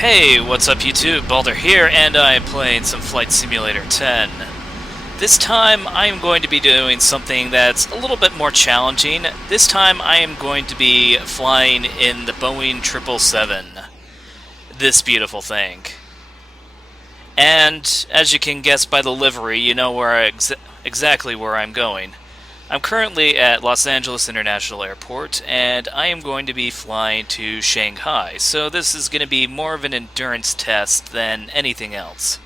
Hey, what's up YouTube? Balder here, and I'm playing some Flight Simulator 10. This time, I am going to be doing something that's a little bit more challenging. This time, I am going to be flying in the Boeing 777. This beautiful thing. And, as you can guess by the livery, you know exactly where I'm going. I'm currently at Los Angeles International Airport, and I am going to be flying to Shanghai, so this is going to be more of an endurance test than anything else.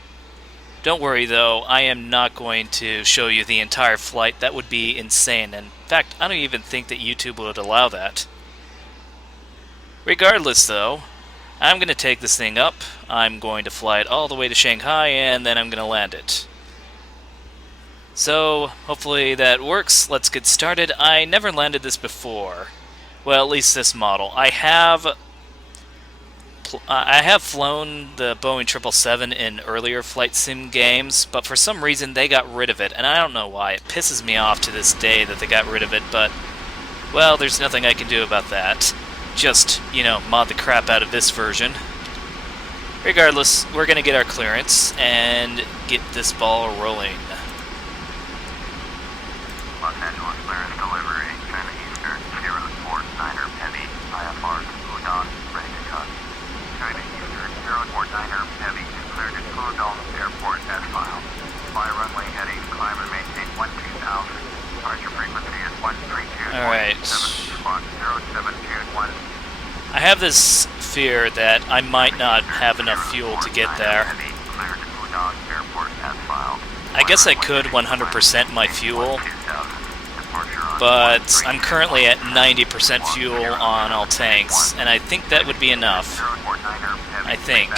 Don't worry though, I am not going to show you the entire flight. That would be insane. In fact, I don't even think that YouTube would allow that. Regardless though, I'm going to take this thing up, I'm going to fly it all the way to Shanghai, and then I'm going to land it. So, hopefully that works. Let's get started. I never landed this before. Well, at least this model. I have flown the Boeing 777 in earlier flight sim games, but for some reason they got rid of it, and I don't know why. It pisses me off to this day that they got rid of it, but, well, there's nothing I can do about that. Just, mod the crap out of this version. Regardless, we're going to get our clearance and get this ball rolling. Los Angeles clearance delivery, China Eastern, 049er Heavy, IFR, Pudong, ready to cut. China Eastern, 049er Heavy, cleared at Pudong Airport as filed. Fly runway heading, climb and maintain 12,000. Departure frequency is 132. Alright. 0721. I have this fear that I might not have enough fuel to get there. Cleared at Pudong Airport as filed. I guess I could 100% my fuel, but I'm currently at 90% fuel on all tanks, and I think that would be enough. I think.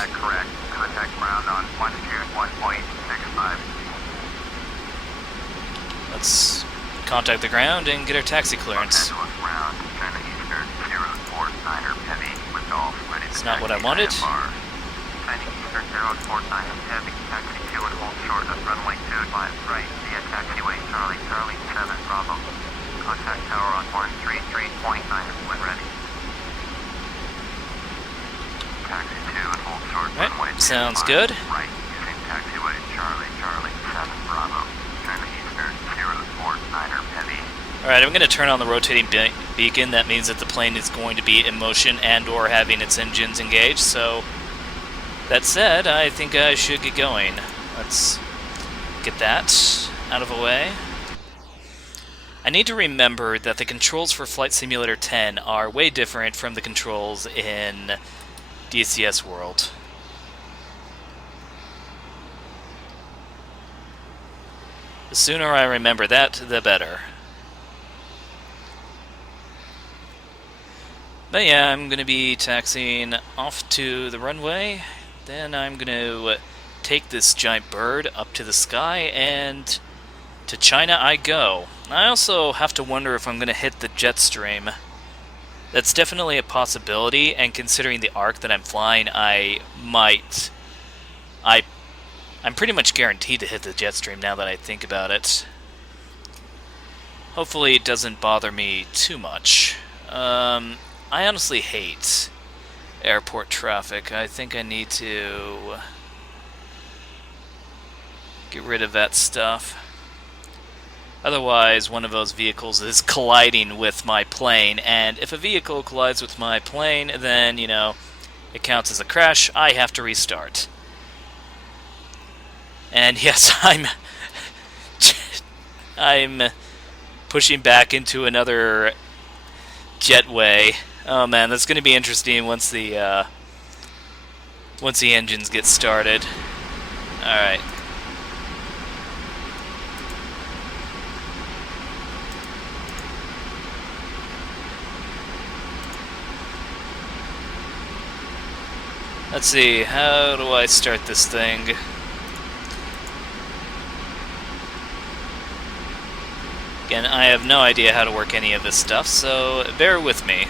Let's contact the ground and get our taxi clearance. It's not what I wanted. Runway 25 right, via taxiway Charlie, Charlie 7 Bravo. Contact tower on 133.9 when ready. Taxi 2 and hold short runway 25. Sounds good. Right, using taxiway Charlie, Charlie 7 Bravo. China Eastern 049er Heavy. Alright, I'm going to turn on the rotating beacon. That means that the plane is going to be in motion and or having its engines engaged, so that said, I think I should get going. Let's get that out of the way. I need to remember that the controls for Flight Simulator 10 are way different from the controls in DCS World. The sooner I remember that, the better. But yeah, I'm going to be taxiing off to the runway. Then I'm going to take this giant bird up to the sky, and to China I go. I also have to wonder if I'm going to hit the jet stream. That's definitely a possibility, and considering the arc that I'm flying, I might. I'm pretty much guaranteed to hit the jet stream now that I think about it. Hopefully it doesn't bother me too much. I honestly hate airport traffic. I think I need to get rid of that stuff. Otherwise, one of those vehicles is colliding with my plane, and if a vehicle collides with my plane, then, it counts as a crash. I have to restart. And yes, I'm pushing back into another jetway. Oh man, that's going to be interesting once the engines get started. All right. Let's see, how do I start this thing? Again, I have no idea how to work any of this stuff, so bear with me.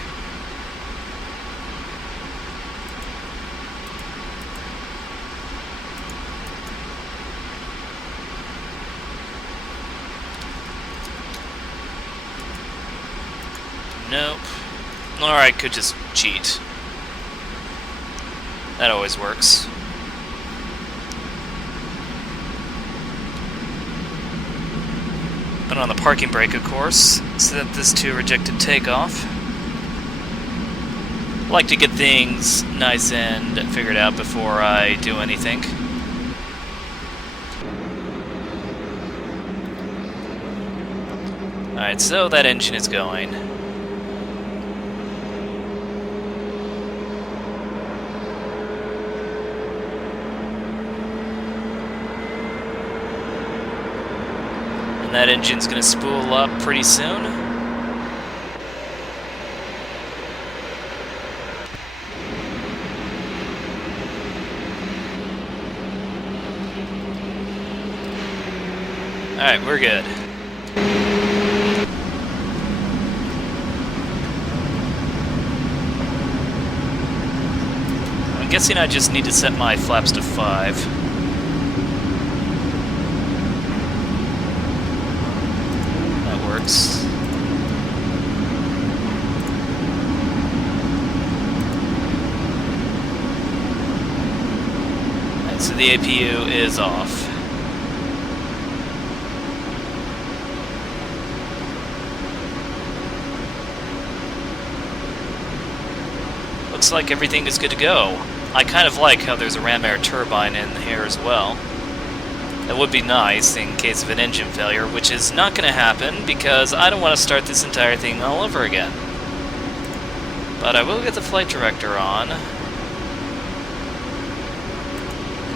Nope. Or I could just cheat. That always works. Put on the parking brake, of course. Set this to rejected takeoff. I like to get things nice and figured out before I do anything. Alright, so that engine is going. And that engine's gonna spool up pretty soon. Alright, we're good. I'm guessing I just need to set my flaps to 5. That works. Alright, so the APU is off. Looks like everything is good to go. I kind of like how there's a ram air turbine in here as well. That would be nice in case of an engine failure, which is not going to happen because I don't want to start this entire thing all over again. But I will get the flight director on.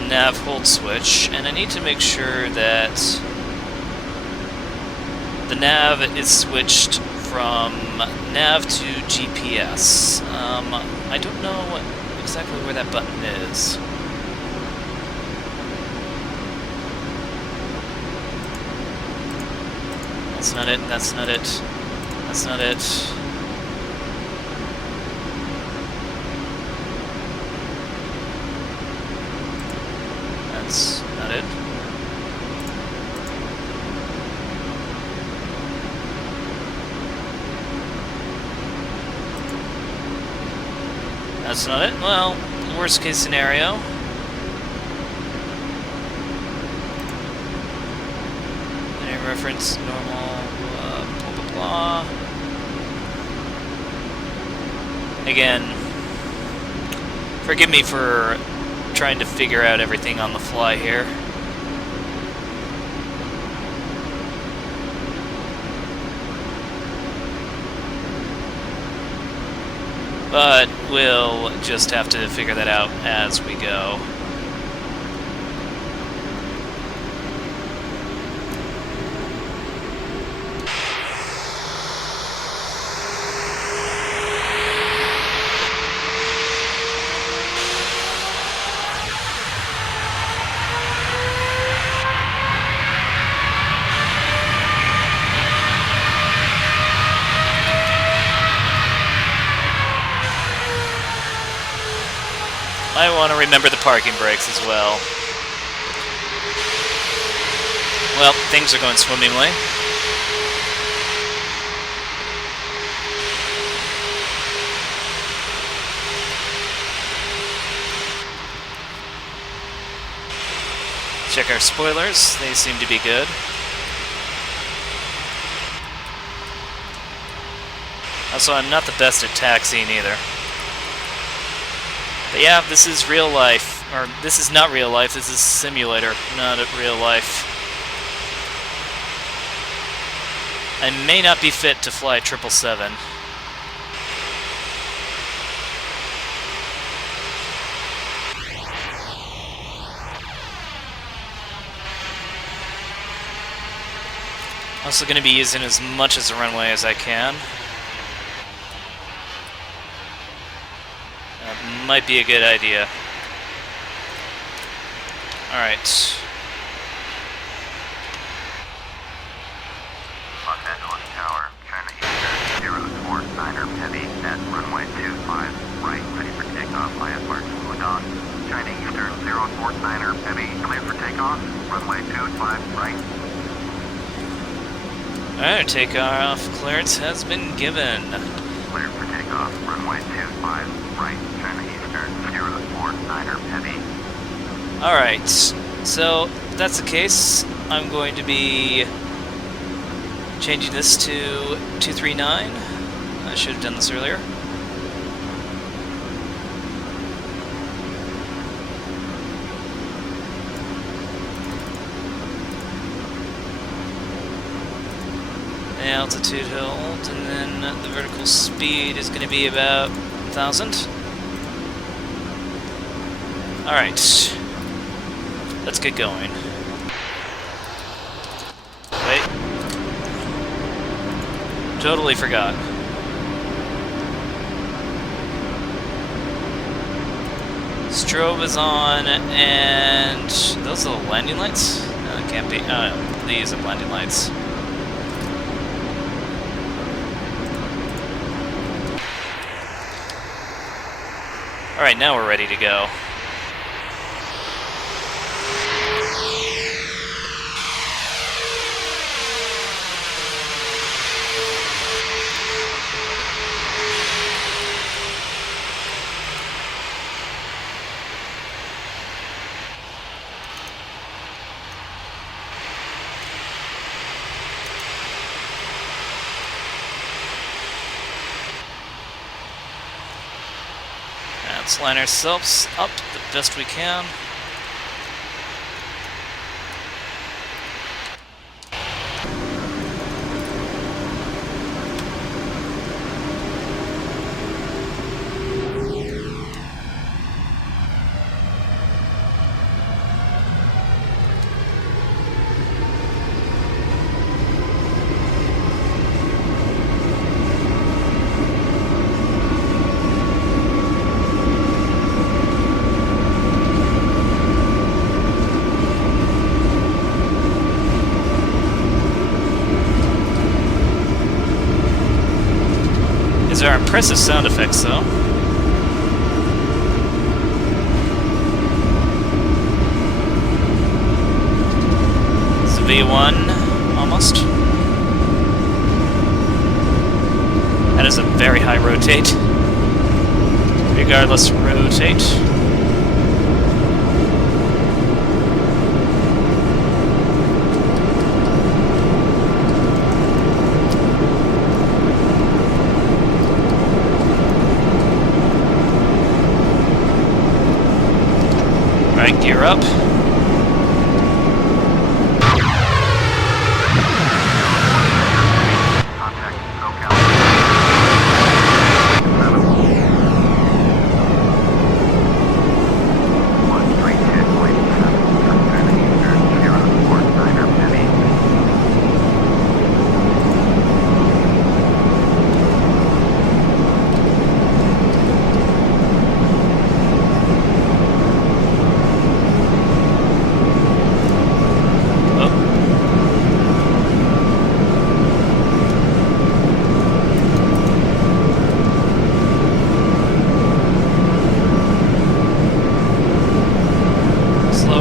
Nav hold switch, and I need to make sure that the nav is switched from nav to GPS. I don't know exactly where that button is. That's not it, that's not it, that's not it. That's not it. That's not it. Well, worst case scenario. Any reference, normal, blah blah blah. Again, forgive me for trying to figure out everything on the fly here. But we'll just have to figure that out as we go. I want to remember the parking brakes as well. Well, things are going swimmingly. Check our spoilers, they seem to be good. Also, I'm not the best at taxiing either. But yeah, this is real life. Or, this is not real life, this is simulator, not real life. I may not be fit to fly 777. Also going to be using as much as the runway as I can. That might be a good idea. Alright. Los Angeles Tower, China Eastern, 049er Heavy at runway 25, right, ready for takeoff, IFR Udon. China Eastern, 049er Heavy, clear for takeoff, runway 25, right. Alright, takeoff clearance has been given. Clear for takeoff, runway 25, right, China Eastern, 049 Alright, so if that's the case, I'm going to be changing this to 239. I should have done this earlier. The altitude hold, and then the vertical speed is going to be about 1,000. Alright, let's get going. Wait. Totally forgot. Strobe is on, and those are the landing lights? No, it can't be. Oh, these are landing lights. Alright, now we're ready to go. Let's line ourselves up the best we can. These are impressive sound effects, though. It's a V1, almost. That is a very high rotate. Regardless, rotate. Right, gear up.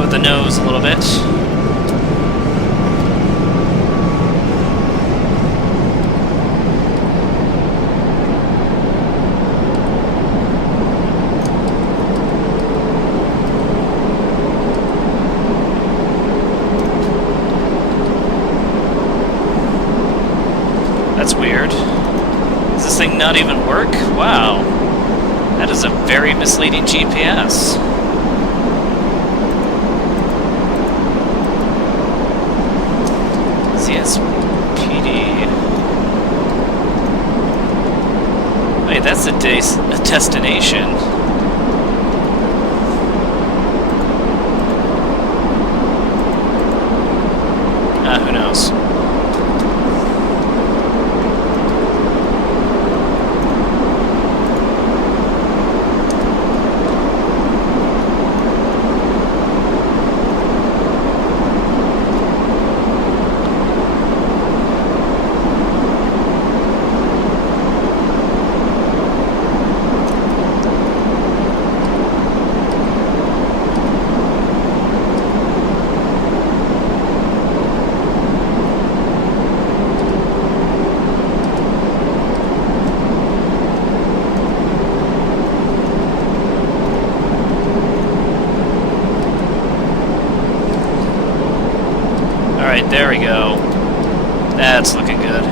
The nose a little bit. That's weird. Does this thing not even work? Wow. That is a very misleading GPS. SPD. Wait, that's a destination. Who knows? That's looking good.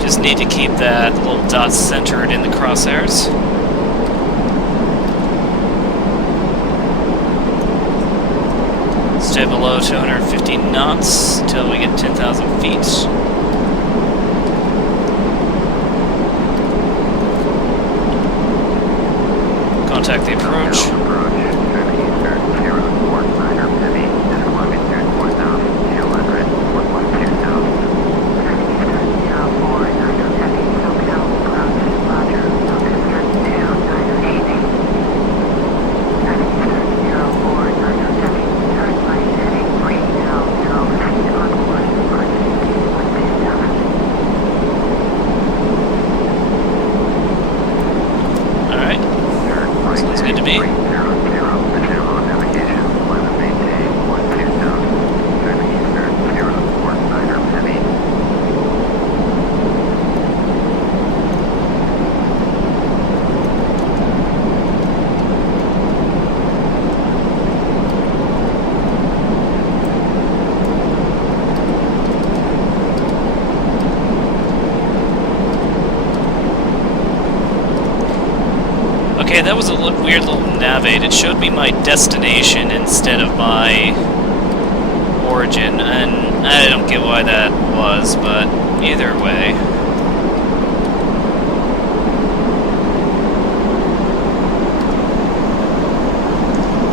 Just need to keep that little dot centered in the crosshairs. Stay below 250 knots until we get 10,000 feet. Contact the approach. Okay, that was a weird little navigate. It showed me my destination instead of my origin, and I don't get why that was, but either way.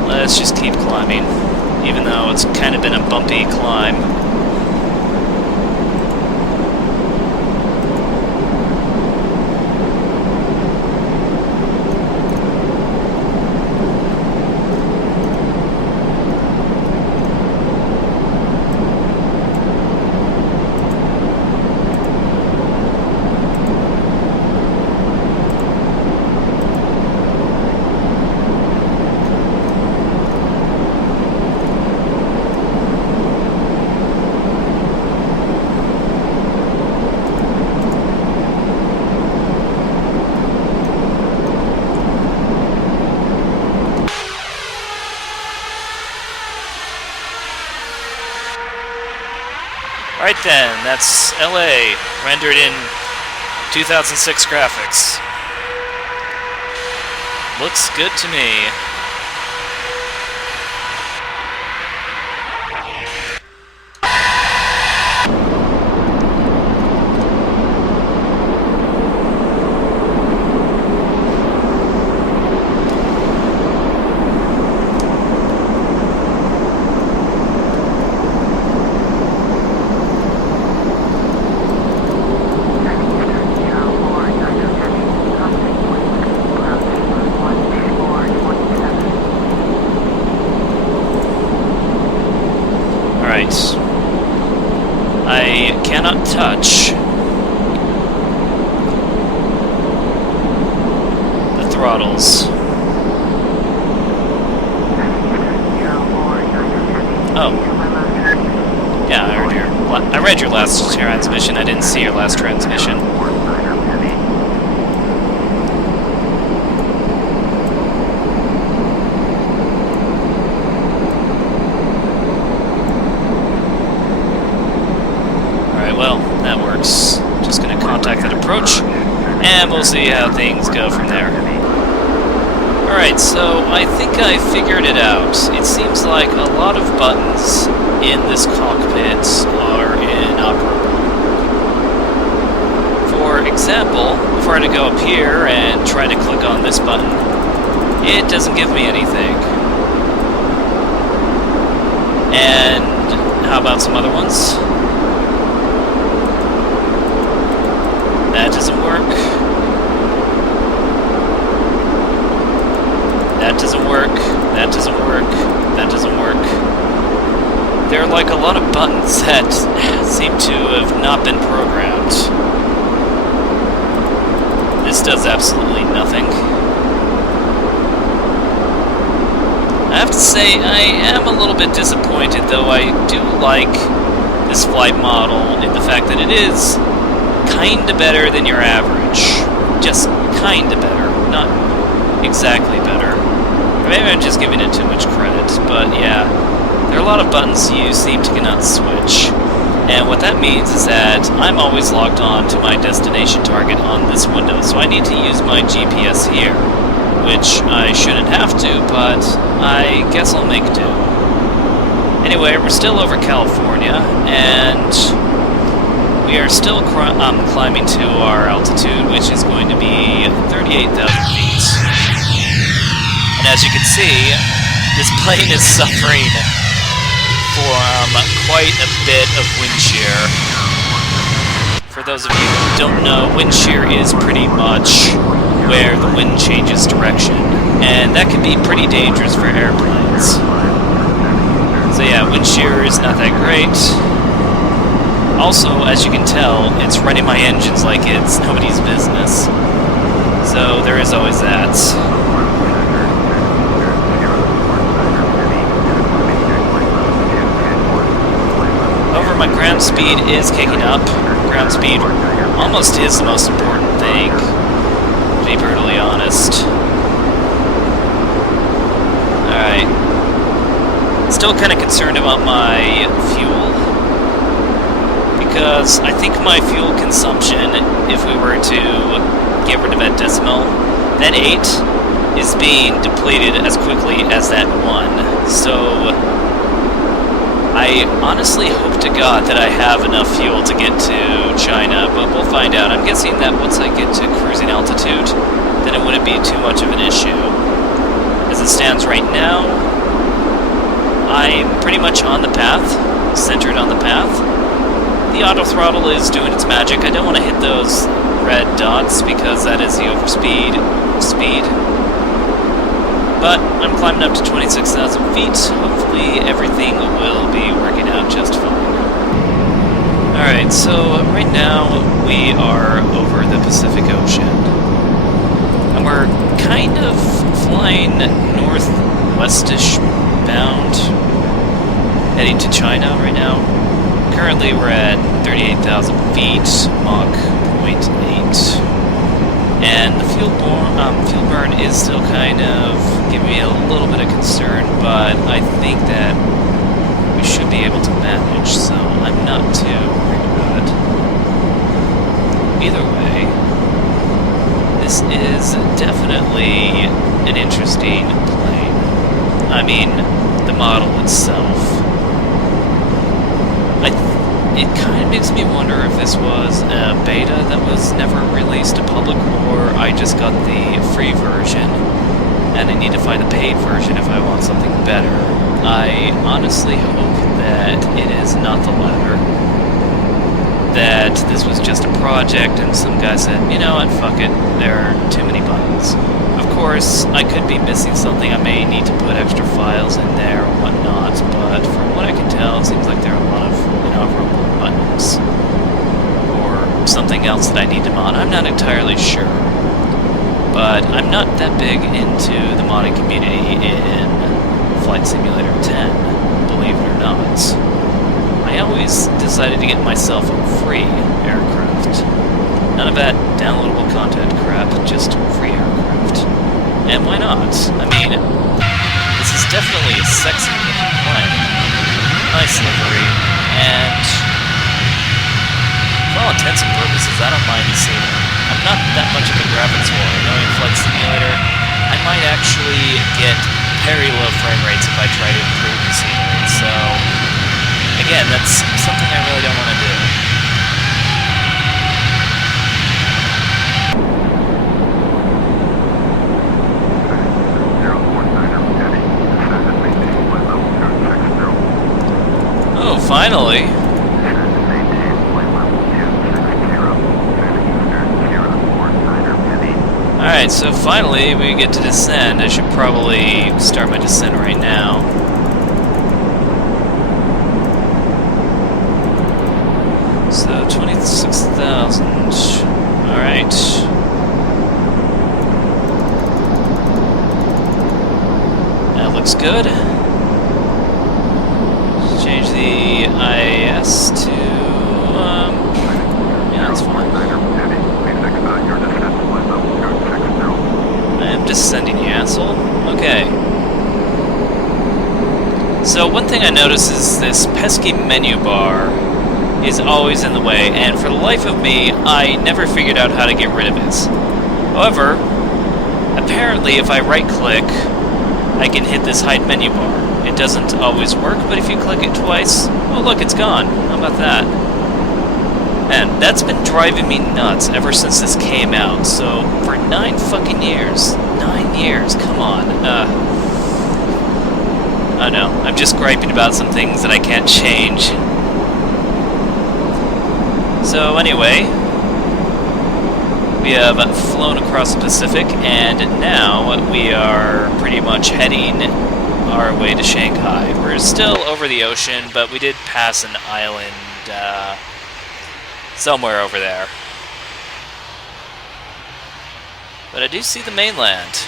Let's just keep climbing, even though it's kind of been a bumpy climb. Alright then, that's LA, rendered in 2006 graphics. Looks good to me. I cannot touch the throttles. Oh. Yeah, I read your last transmission. I didn't see your last transmission. Well, that works. Just gonna contact that approach, and we'll see how things go from there. Alright, so I think I figured it out. It seems like a lot of buttons in this cockpit are inoperable. For example, if I were to go up here and try to click on this button, it doesn't give me anything. And how about some other ones? That doesn't work. That doesn't work. That doesn't work. That doesn't work. There are like a lot of buttons that seem to have not been programmed. This does absolutely nothing. I have to say, I am a little bit disappointed, though I do like this flight model in the fact that it is kinda better than your average. Just kinda better, not exactly better. Or maybe I'm just giving it too much credit, but yeah. There are a lot of buttons you seem to cannot switch. And what that means is that I'm always logged on to my destination target on this window, so I need to use my GPS here, which I shouldn't have to, but I guess I'll make do. Anyway, we're still over California, and we are still climbing to our altitude, which is going to be 38,000 feet. And as you can see, this plane is suffering from quite a bit of wind shear. For those of you who don't know, wind shear is pretty much where the wind changes direction, and that can be pretty dangerous for airplanes. So yeah, wind shear is not that great. Also, as you can tell, it's running my engines like it's nobody's business. So there is always that. My ground speed is kicking up. Ground speed almost is the most important thing, to be brutally honest. Alright. Still kind of concerned about my fuel, because I think my fuel consumption, if we were to get rid of that decimal, that 8 is being depleted as quickly as that 1. So I honestly hope to God that I have enough fuel to get to China, but we'll find out. I'm guessing that once I get to cruising altitude, then it wouldn't be too much of an issue. As it stands right now, I'm pretty much on the path, centered on the path. The auto throttle is doing its magic. I don't want to hit those red dots because that is the overspeed speed. But I'm climbing up to 26,000 feet. Hopefully everything will be working out just fine. Alright, so right now we are over the Pacific Ocean. And we're kind of flying northwestish bound, heading to China right now. Currently we're at 38,000 feet, Mach 0.8. And the fuel burn is still kind of giving me a little bit of concern, but I think that we should be able to manage, so I'm not too worried about it. Either way, this is definitely an interesting plane. I mean, the model itself. It kind of makes me wonder if this was a beta that was never released to public, or I just got the free version, and I need to find the paid version if I want something better. I honestly hope that it is not the latter. That this was just a project and some guy said, you know what, fuck it, there are too many buttons. Of course, I could be missing something, I may need to put extra files in there or whatnot, but from what I can tell, it seems like there are a lot of inoperable buttons. Or something else that I need to mod. I'm not entirely sure. But I'm not that big into the modding community in Flight Simulator 10, believe it or not. I always decided to get myself a free aircraft. None of that downloadable content crap, just free aircraft. And why not? I mean, this is definitely a sexy looking plane. Nice livery, and for all intents and purposes, I don't mind the scenery. I'm not that much of a graphics whore. Knowing Flight Simulator, I might actually get very low frame rates if I try to improve the scenery, so again, that's something I really don't want to do. Oh, finally! Alright, so finally we get to descend. I should probably start my descent right now. So, 26,000. Alright. That looks good. Let's change the IS to, yeah, that's fine. I am descending, you asshole. Okay. So one thing I notice is this pesky menu bar is always in the way, and for the life of me, I never figured out how to get rid of it. However, apparently if I right-click, I can hit this hide menu bar. It doesn't always work, but if you click it twice, oh look, it's gone. How about that? Man, that's been driving me nuts ever since this came out, so for 9 fucking years. 9 years, come on. I know, I'm just griping about some things that I can't change. So anyway, we have flown across the Pacific, and now we are pretty much heading our way to Shanghai. We're still over the ocean, but we did pass an island somewhere over there. But I do see the mainland.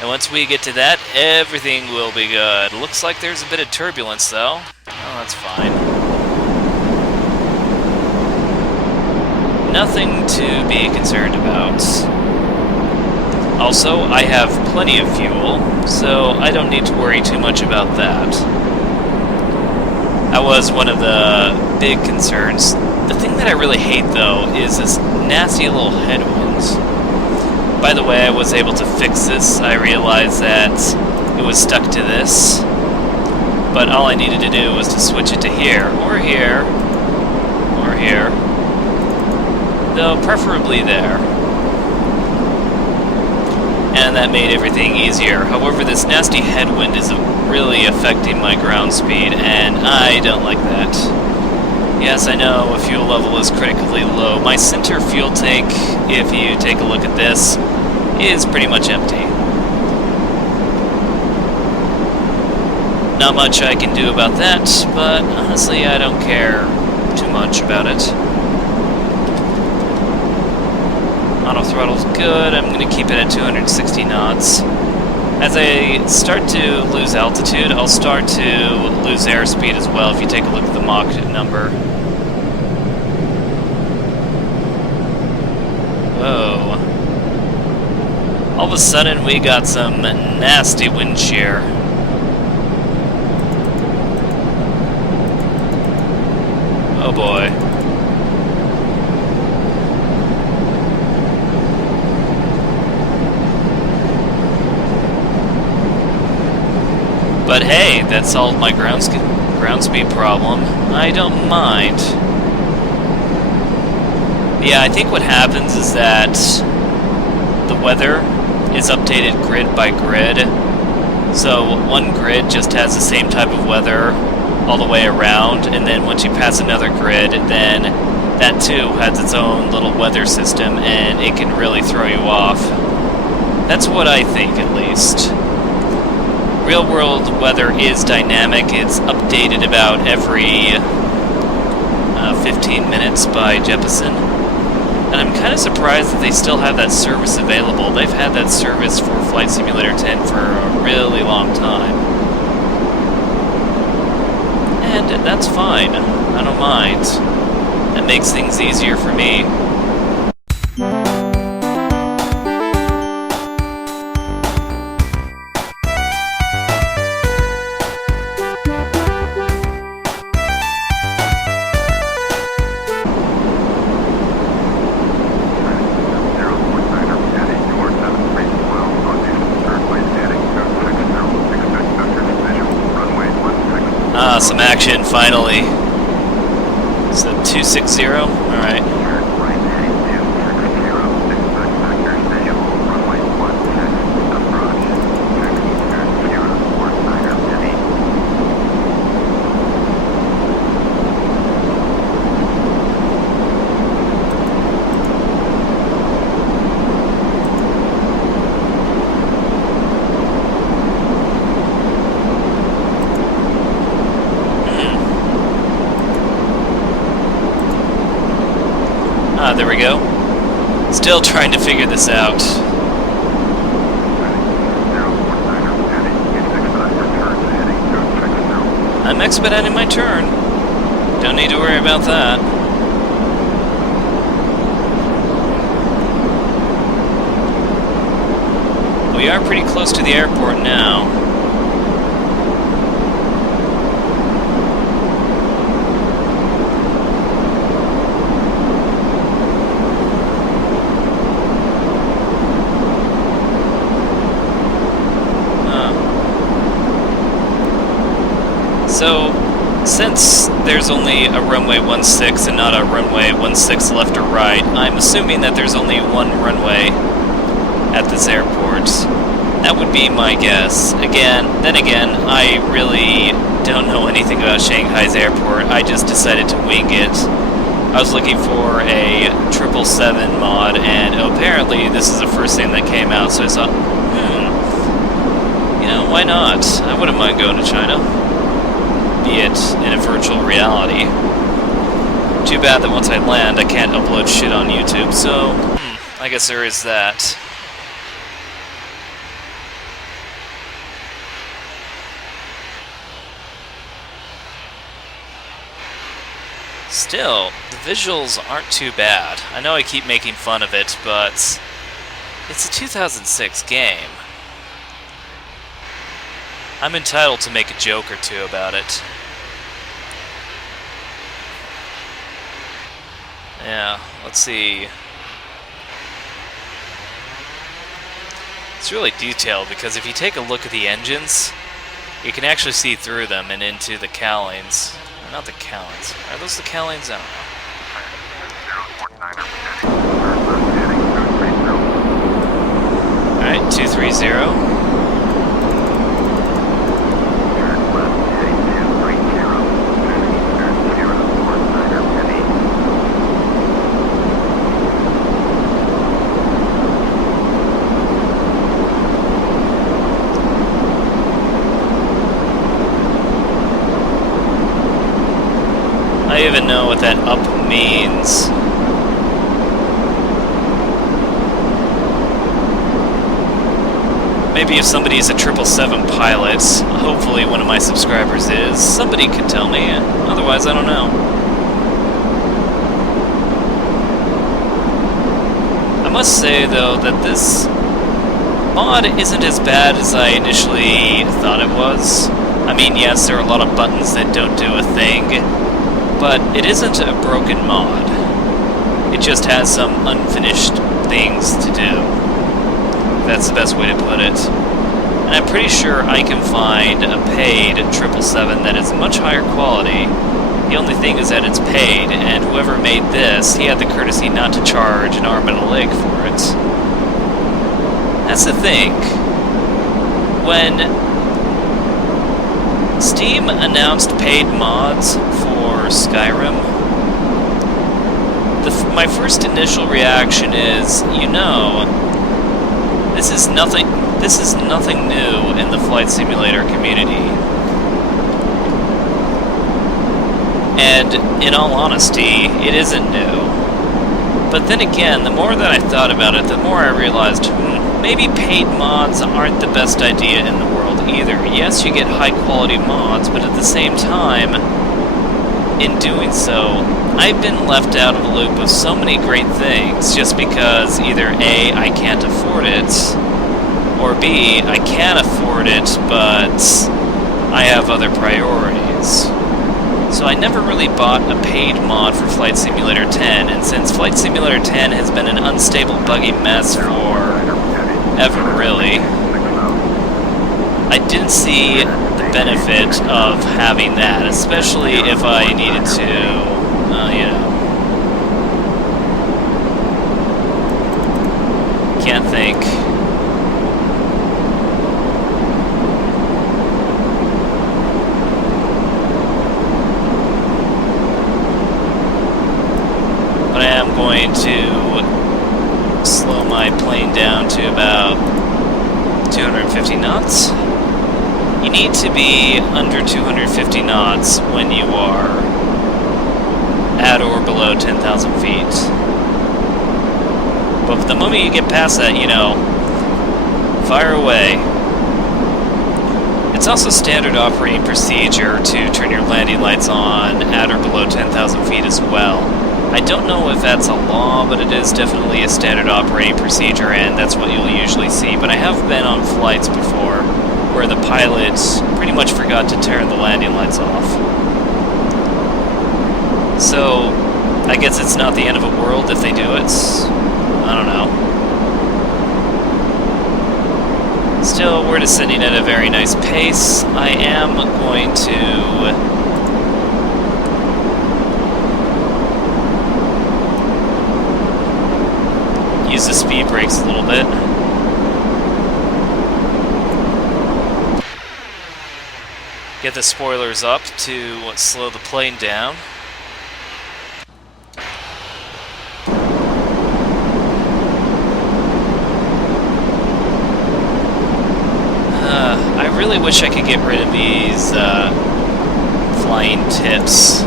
And once we get to that, everything will be good. Looks like there's a bit of turbulence, though. Oh, that's fine. Nothing to be concerned about. Also, I have plenty of fuel, so I don't need to worry too much about that. That was one of the big concerns. The thing that I really hate, though, is this nasty little headwind. By the way, I was able to fix this. I realized that it was stuck to this, but all I needed to do was to switch it to here, or here, or here, though preferably there. And that made everything easier. However, this nasty headwind is really affecting my ground speed, and I don't like that. Yes, I know a fuel level is critically low. My center fuel tank, if you take a look at this, is pretty much empty. Not much I can do about that, but honestly I don't care too much about it. Auto throttle's good. I'm going to keep it at 260 knots. As I start to lose altitude, I'll start to lose airspeed as well if you take a look at the Mach number. Whoa. All of a sudden we got some nasty wind shear. Oh boy. But hey, that solved my ground speed problem. I don't mind. Yeah, I think what happens is that the weather is updated grid by grid. So one grid just has the same type of weather all the way around, and then once you pass another grid, then that too has its own little weather system, and it can really throw you off. That's what I think, at least. Real world weather is dynamic. It's updated about every 15 minutes by Jeppesen. And I'm kind of surprised that they still have that service available. They've had that service for Flight Simulator 10 for a really long time. And that's fine. I don't mind. That makes things easier for me. Some action, finally. So 260, alright. There we go. Still trying to figure this out. I'm expediting my turn. Don't need to worry about that. We are pretty close to the airport now. So, since there's only a runway 16 and not a runway 16 left or right, I'm assuming that there's only one runway at this airport. That would be my guess. Then again, I really don't know anything about Shanghai's airport. I just decided to wing it. I was looking for a 777 mod, and apparently this is the first thing that came out, so I thought, you know, why not? I wouldn't mind going to China, be it in a virtual reality. Too bad that once I land, I can't upload shit on YouTube, so I guess there is that. Still, the visuals aren't too bad. I know I keep making fun of it, but it's a 2006 game. I'm entitled to make a joke or two about it. Yeah, let's see. It's really detailed because if you take a look at the engines, you can actually see through them and into the cowlings. Not the cowlings. Are those the cowlings? I don't know. Alright, 230. I don't even know what that up means. Maybe if somebody's a 777 pilot, hopefully one of my subscribers is, somebody could tell me. Otherwise, I don't know. I must say, though, that this mod isn't as bad as I initially thought it was. I mean, yes, there are a lot of buttons that don't do a thing, but it isn't a broken mod. It just has some unfinished things to do. That's the best way to put it. And I'm pretty sure I can find a paid 777 that is much higher quality. The only thing is that it's paid, and whoever made this, he had the courtesy not to charge an arm and a leg for it. That's the thing. When Steam announced paid mods for Skyrim, my first initial reaction is, you know, this is nothing new in the flight simulator community. And in all honesty, it isn't new. But then again, the more that I thought about it, the more I realized, maybe paid mods aren't the best idea in the world either. Yes, you get high quality mods, but at the same time, in doing so, I've been left out of the loop of so many great things just because either A, I can't afford it, or B, I can afford it, but I have other priorities. So I never really bought a paid mod for Flight Simulator 10, and since Flight Simulator 10 has been an unstable, buggy mess for ever, really, I didn't see the benefit of having that, especially if I needed to, you know, can't think. But I am going to slow my plane down to about 250 knots. You need to be under 250 knots when you are at or below 10,000 feet. But the moment you get past that, you know, fire away. It's also standard operating procedure to turn your landing lights on at or below 10,000 feet as well. I don't know if that's a law, but it is definitely a standard operating procedure, and that's what you'll usually see. But I have been on flights before where the pilot pretty much forgot to turn the landing lights off. So, I guess it's not the end of the world if they do it. I don't know. Still, we're descending at a very nice pace. I am going to use the speed brakes a little bit. Get the spoilers up to slow the plane down. I really wish I could get rid of these flying tips.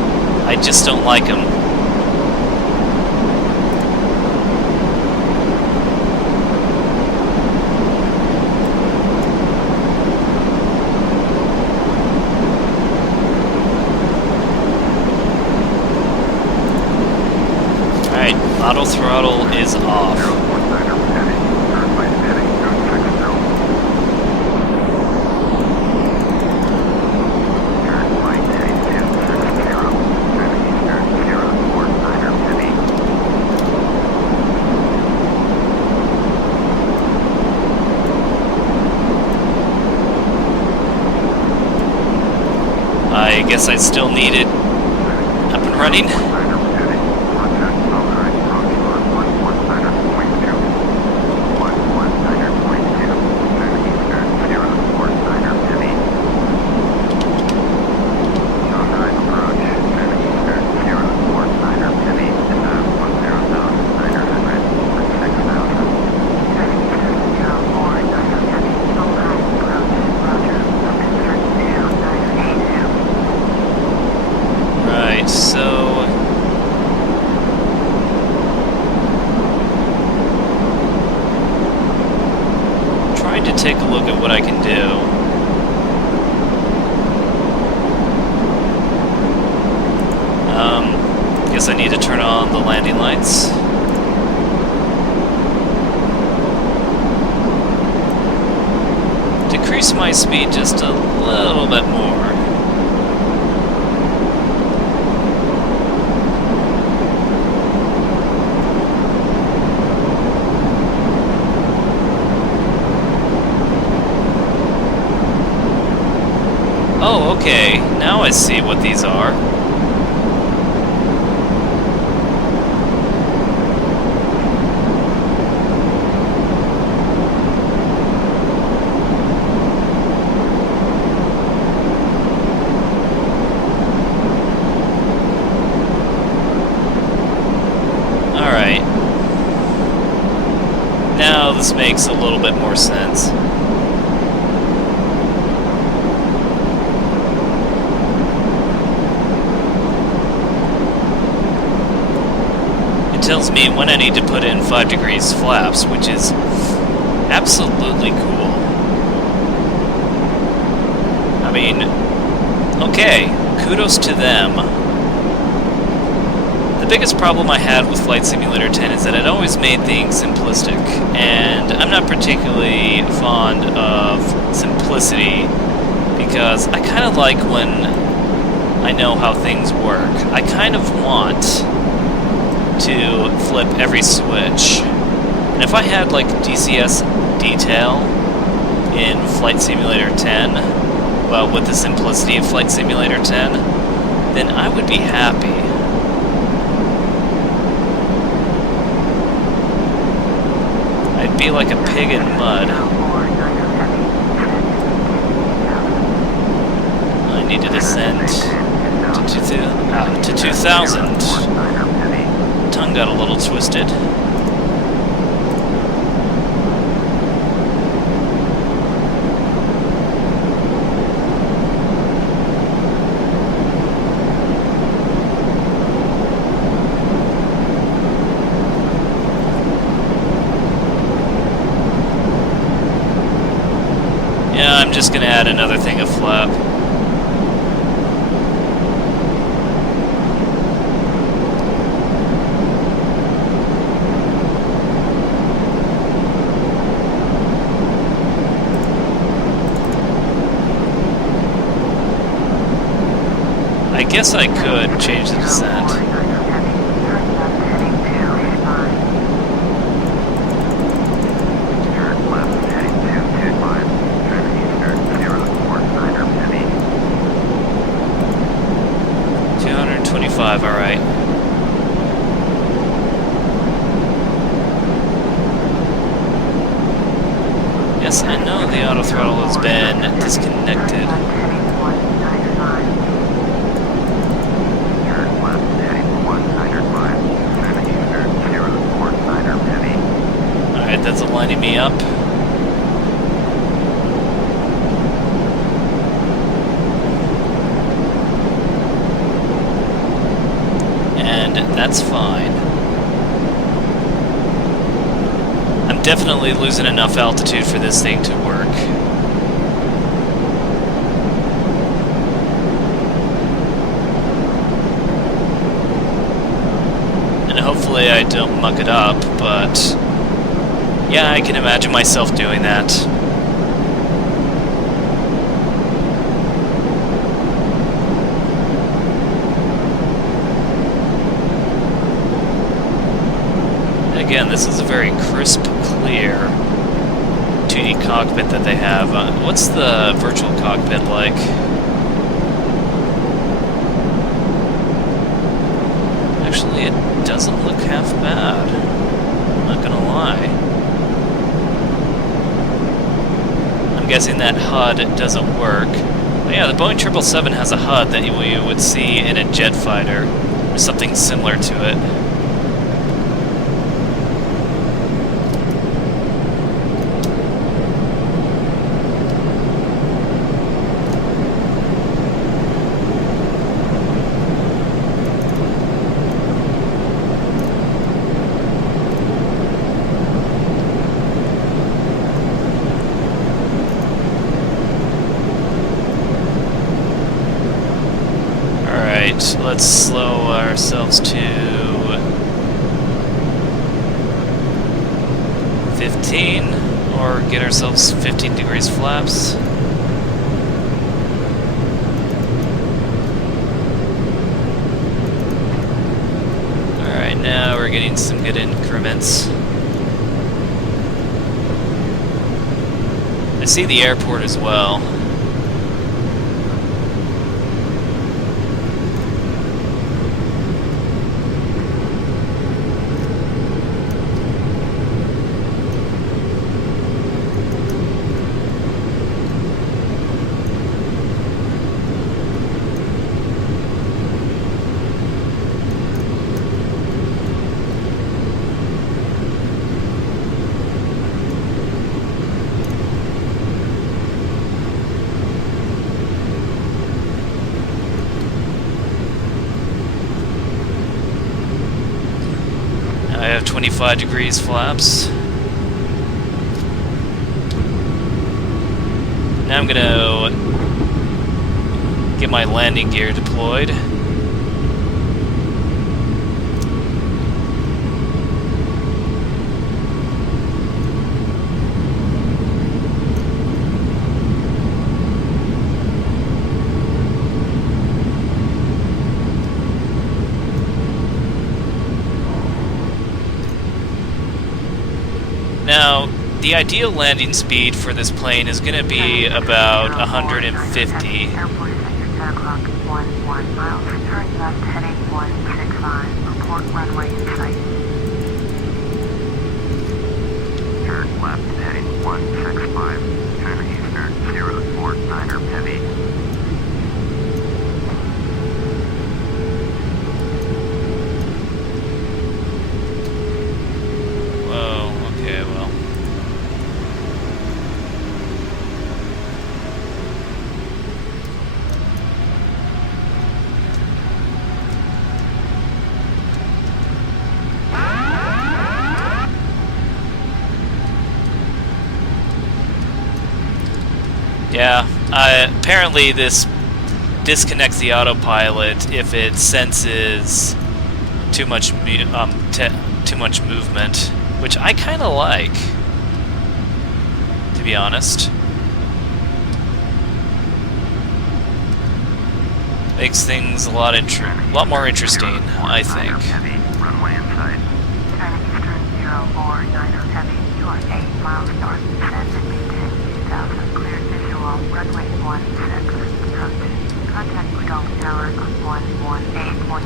I just don't like them. Alright, auto throttle is off. I guess I still need it up and running. So trying to take a look at what I can do. Guess I need to turn on the landing lights. Decrease my speed just a little bit more. Oh, okay. Now I see what these are. Alright. Now this makes a little bit more sense. Tells me when I need to put in 5 degrees flaps, which is absolutely cool. I mean, okay, kudos to them. The biggest problem I had with Flight Simulator 10 is that it always made things simplistic, and I'm not particularly fond of simplicity because I kind of like when I know how things work. I kind of want to flip every switch. And if I had like DCS detail in Flight Simulator 10, well, with the simplicity of Flight Simulator 10, then I would be happy. I'd be like a pig in mud. I need to descend to 2,000. Tongue got a little twisted. Yeah, I'm just gonna add another thing of flap. I guess I could change the descent. Yes, I know the auto throttle has been disconnected. Turn left heading 195. China Eastern 049er heavy. Alright, that's aligning me up. And that's fine. I'm definitely losing enough altitude for this thing to work. And hopefully I don't muck it up, but yeah, I can imagine myself doing that. Again, this is a very crisp, clear 2D cockpit that they have. What's the virtual cockpit like? Actually, it doesn't look half bad. I'm not gonna lie. I'm guessing that HUD doesn't work. But yeah, the Boeing 777 has a HUD that you would see in a jet fighter, or something similar to it. Let's slow ourselves to 15, or get ourselves 15 degrees flaps. Alright, now we're getting some good increments. I see the airport as well. I have 25 degrees flaps. Now I'm gonna get my landing gear deployed. Now, the ideal landing speed for this plane is going to be about 150. Airport is at your 10 o'clock, 11 miles. Turn left heading 165. Report runway in sight. Turn left heading 165. China Eastern 049er heavy. Whoa, okay, well. Yeah, apparently this disconnects the autopilot if it senses too much too much movement, which I kind of like, to be honest. Makes things a lot more interesting, I think. Heavy, runway in sight. China Eastern 049er heavy. You are 8 miles north. Descend and maintain 2000. Clear visual. Runway 16. Approach. Contact Pudong Tower on 118.8.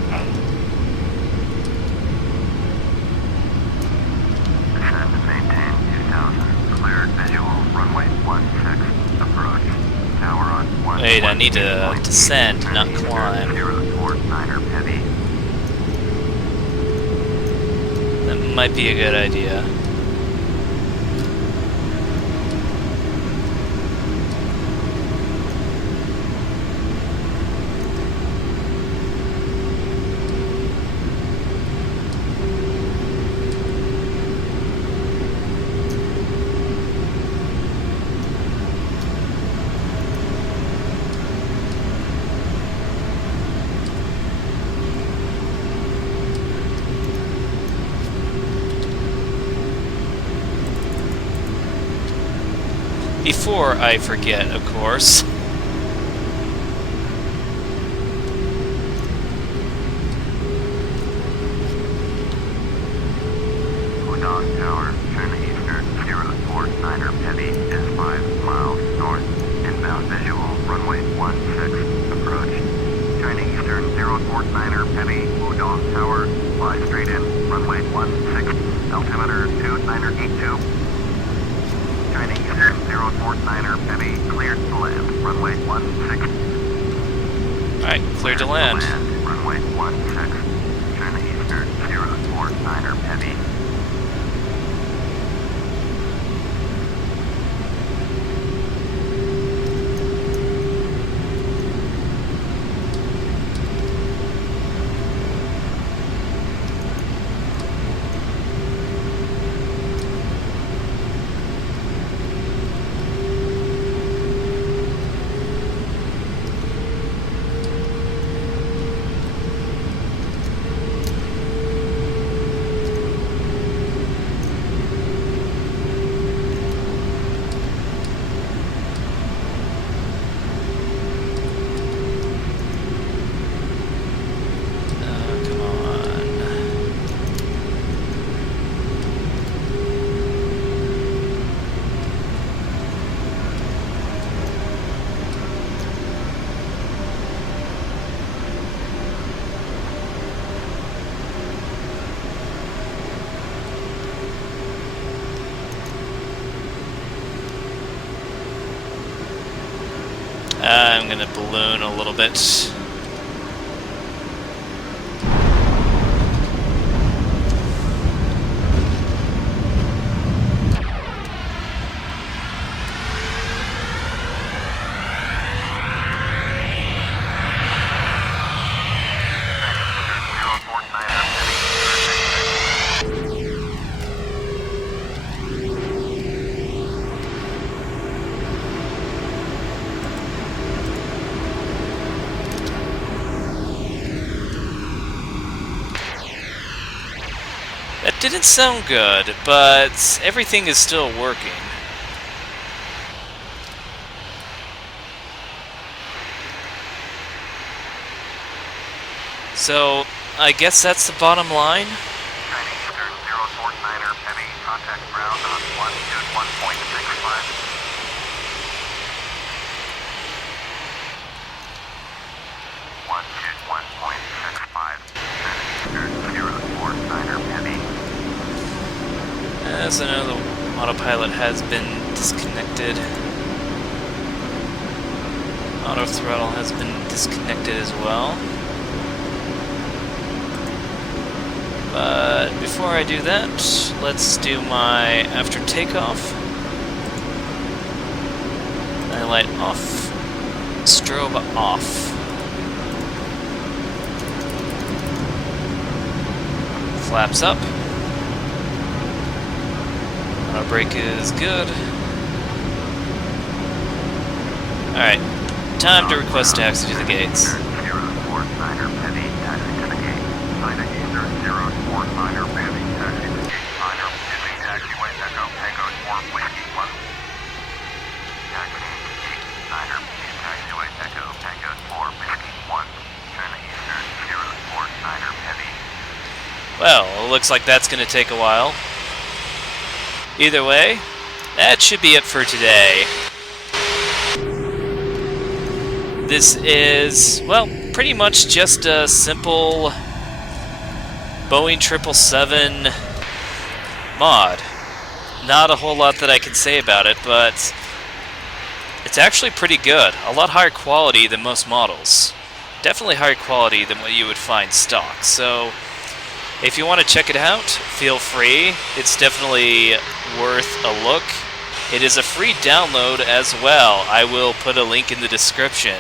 Descend and maintain 2000. Cleared visual. Runway Wait, I need to descend, not China climb. Eastern 049er Heavy. That might be a good idea. Before I forget, of course. Udon Tower, China Eastern 049er Heavy is 5 miles north. Inbound visual, runway 16, approach. China Eastern 049er Heavy, Udon Tower, fly straight in, runway 16, altimeter 2982. China Eastern 049er Heavy, cleared to land, runway 16. Alright, clear to land. Runway 16, China Eastern 049er Heavy. Come on. I'm gonna balloon a little bit. That didn't sound good, but everything is still working. So, I guess that's the bottom line. China Eastern 049er Heavy, contact ground on 121.65. As I know, the autopilot has been disconnected. Auto throttle has been disconnected as well. But before I do that, let's do my after takeoff. Light off. Strobe off. Flaps up. Auto brake is good. Alright, time to request taxi to the gates. 049er Heavy, taxi to the gate. China Eastern 049er Heavy, taxi to the gate. Niner, using taxiway Echo, Tango 4, Whiskey 1. Taxi to the gate. Niner, use taxiway Echo, Tango 4, Whiskey 1. China Eastern 049er Heavy. Well, it looks like that's going to take a while. Either way, that should be it for today. This is, well, pretty much just a simple Boeing 777 mod. Not a whole lot that I can say about it, but It's actually pretty good. A lot higher quality than most models. Definitely higher quality than what you would find stock. So if you want to check it out, feel free. It's definitely worth a look. It is a free download as well. I will put a link in the description.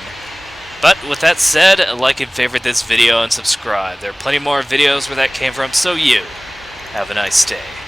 But with that said, like and favorite this video and subscribe. There are plenty more videos where that came from, so you have a nice day.